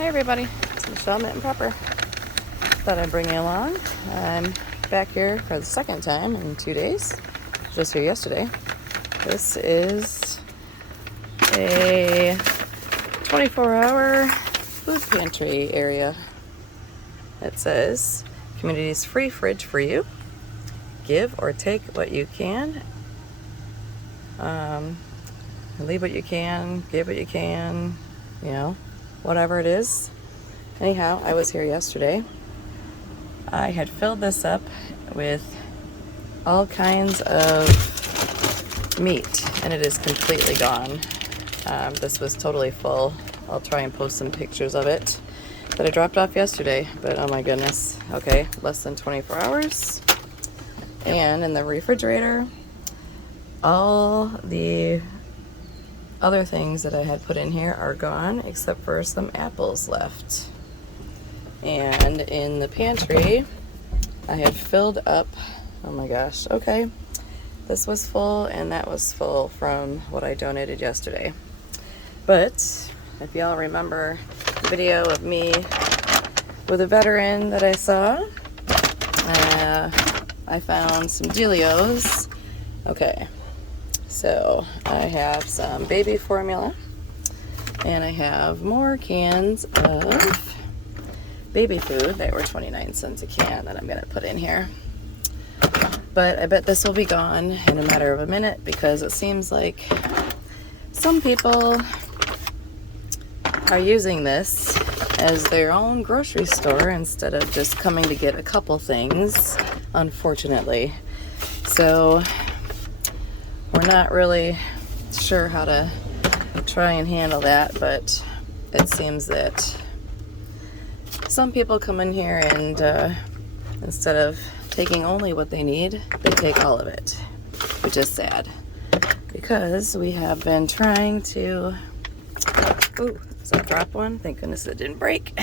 Hey everybody, it's Michelle Mint and Pepper. Thought I'd bring you along. I'm back here for the second time in 2 days. Just here yesterday. This is a 24-hour food pantry area. It says, community's free fridge for you. Give or take what you can. Leave what you can, give what you can, whatever it is. Anyhow, I was here yesterday. I had filled this up with all kinds of meat, and it is completely gone. This was totally full. I'll try and post some pictures of it that I dropped off yesterday, but oh my goodness. Okay, less than 24 hours. And in the refrigerator, all the other things that I had put in here are gone, except for some apples left. And in the pantry, I had filled up, oh my gosh, okay. This was full and that was full from what I donated yesterday. But if y'all remember the video of me with a veteran that I saw, I found some dealios. Okay. So I have some baby formula, and I have more cans of baby food that were 29 cents a can that I'm going to put in here. But I bet this will be gone in a matter of a minute, because it seems like some people are using this as their own grocery store instead of just coming to get a couple things, unfortunately. So we're not really sure how to try and handle that, but it seems that some people come in here and instead of taking only what they need, they take all of it, which is sad, because we have been trying to... Ooh, so I dropped one. Thank goodness it didn't break.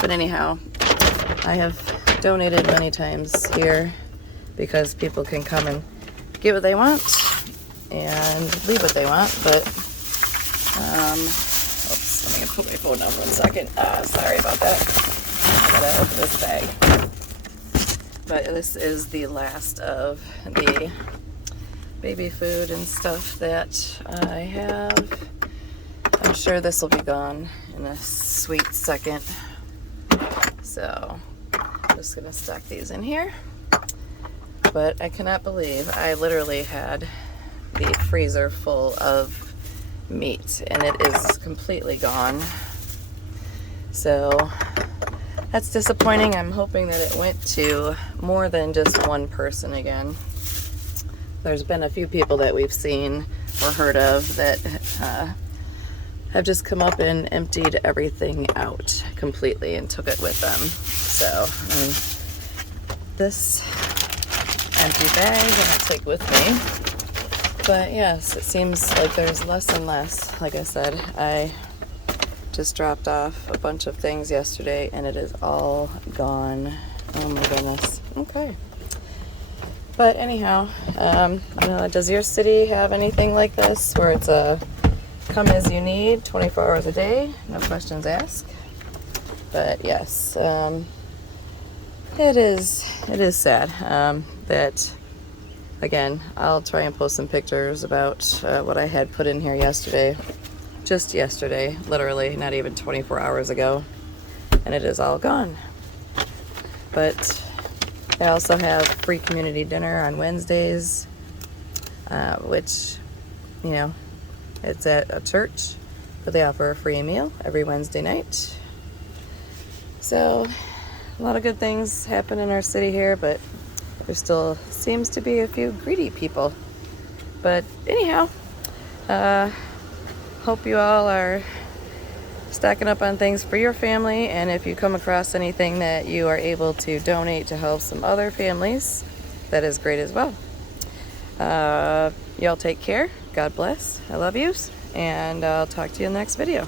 But anyhow, I have donated many times here because people can come and get what they want and leave what they want, but oops, let me put my phone down for 1 second. Sorry about that. I gotta open this bag. But this is the last of the baby food and stuff that I have. I'm sure this will be gone in a sweet second. So I'm just gonna stack these in here. But I cannot believe I literally had the freezer full of meat and it is completely gone. So that's disappointing. I'm hoping that it went to more than just one person again. There's been a few people that we've seen or heard of that have just come up and emptied everything out completely and took it with them. So this empty bag I'm gonna take with me. But yes, it seems like there's less and less. Like I said, I just dropped off a bunch of things yesterday and it is all gone. Oh my goodness. Okay. But anyhow, does your city have anything like this where it's a come as you need, 24 hours a day, no questions asked? But yes, it is sad that, again, I'll try and post some pictures about what I had put in here yesterday. Just yesterday, literally, not even 24 hours ago. And it is all gone. But I also have free community dinner on Wednesdays, which, it's at a church, but they offer a free meal every Wednesday night. So a lot of good things happen in our city here, but there still seems to be a few greedy people. But anyhow, hope you all are stacking up on things for your family, and if you come across anything that you are able to donate to help some other families, that is great as well. Y'all take care. God bless. I love yous, and I'll talk to you in the next video.